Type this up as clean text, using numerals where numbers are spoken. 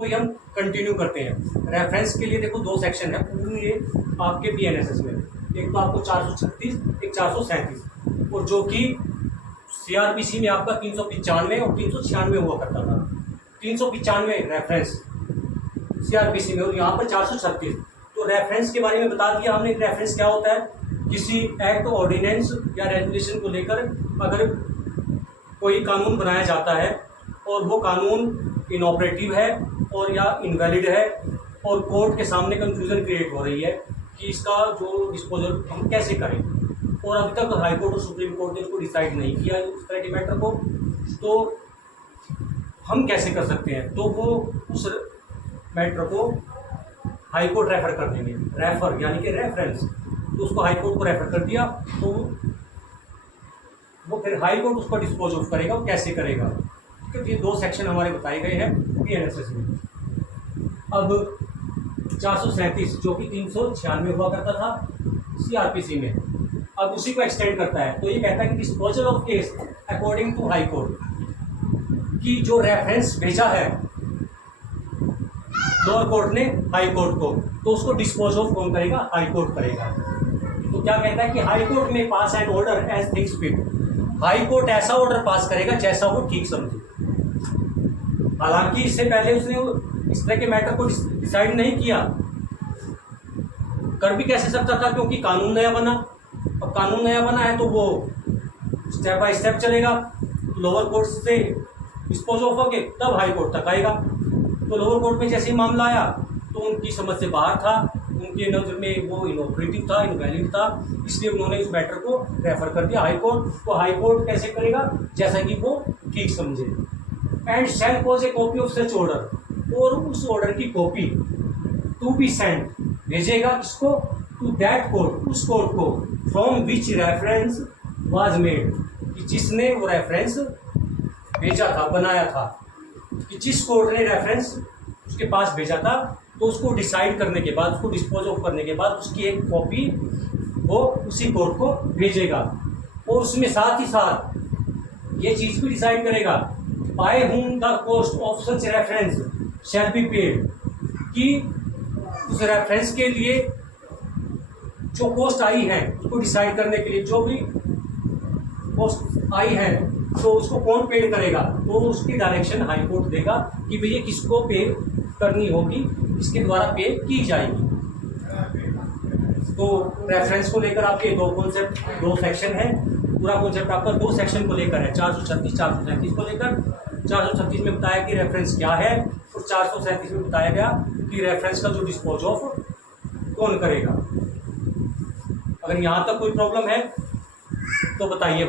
तो हम कंटिन्यू करते हैं। रेफरेंस के लिए देखो दो सेक्शन है पूरे आपके बीएनएसएस में, एक तो आपको 436, एक 437, और जो कि सीआरपीसी में आपका 395 और 396 हुआ करता था। 395 रेफरेंस सीआरपीसी में और यहाँ पर 436। तो रेफरेंस के बारे में बता दिया हमने। रेफरेंस क्या होता है? किसी एक्ट, ऑर्डिनेंस या रेगुलेशन को लेकर अगर कोई कानून बनाया जाता है और वो कानून इनऑपरेटिव है और या इनवैलिड है और कोर्ट के सामने कंफ्यूजन क्रिएट हो रही है कि इसका जो डिस्पोजल हम कैसे करें, और अभी तक हाई कोर्ट और सुप्रीम कोर्ट ने इसको डिसाइड नहीं किया उस तरह के मैटर को, तो हम कैसे कर सकते हैं? तो वो उस मैटर को हाई कोर्ट रेफर कर देंगे। रेफर यानी कि रेफरेंस, तो उसको हाई कोर्ट को रेफर कर दिया तो वो फिर हाई कोर्ट उसको डिस्पोज ऑफ करेगा। वो कैसे करेगा? ठीक है, ये दो सेक्शन हमारे बताए गए हैं बीएनएसएस में। अब 437 जो कि 396 हुआ करता था सीआरपीसी में, अब उसी को एक्सटेंड करता है। तो ये कहता है कि disposal of case according to high court, कि जो रेफरेंस भेजा है लोअर कोर्ट ने हाई कोर्ट को, तो उसको डिस्पोज ऑफ कौन करेगा? हाई कोर्ट करेगा। तो क्या कहता है कि हाई कोर्ट में pass an order as things fit. High court ऐसा ऑर्डर पास करेगा जैसा वो ठीक समझे। हालांकि इससे पहले उसने इस तरह के मैटर को डिसाइड नहीं किया, कर भी कैसे सकता था, क्योंकि कानून नया बना। अब कानून नया बना है तो वो स्टेप बाय स्टेप चलेगा। लोअर कोर्ट से डिस्पोज ऑफ होके तब हाई कोर्ट तक आएगा। तो लोअर कोर्ट में जैसे ही मामला आया तो उनकी समझ से बाहर था, उनके नजर में वो इनऑपरेटिव था, इनवैलिड था, इसलिए उन्होंने इस मैटर को रेफर कर दिया हाई कोर्ट। तो हाई कोर्ट कैसे करेगा? जैसा कि वो ठीक समझे। And shall cause A copy of such order, और उस ऑर्डर की कॉपी टू बी सेंट भेजेगा किसको? टू दैट कोर्ट, उस कोर्ट को, from which reference was made, कि जिसने वो रेफरेंस भेजा था, बनाया था, कि जिस कोर्ट ने रेफरेंस उसके पास भेजा था, तो उसको डिसाइड करने के बाद, उसको डिस्पोज ऑफ करने के बाद उसकी एक कॉपी वो उसी कोर्ट को भेजेगा। और उसमें साथ ही साथ ये चीज़ भी डिसाइड करेगा by whom the cost of such reference shall be paid, कि उस रेफरेंस के लिए जो कॉस्ट आई है उसको डिसाइड करने के लिए जो भी कॉस्ट आई है तो उसको कौन पेड करेगा? तो उसकी डायरेक्शन हाई कोर्ट देगा कि भैया किसको पे करनी होगी, इसके द्वारा पे की जाएगी। तो रेफरेंस को लेकर आपके दो कॉन्सेप्ट, दो सेक्शन है। पूरा कॉन्सेप्ट आपका दो सेक्शन को लेकर है, 436, 437 को लेकर। 436 में बताया कि रेफरेंस क्या है, और 437 में बताया गया कि रेफरेंस का जो डिस्पोज ऑफ कौन करेगा। अगर यहाँ तक कोई प्रॉब्लम है तो बताइए।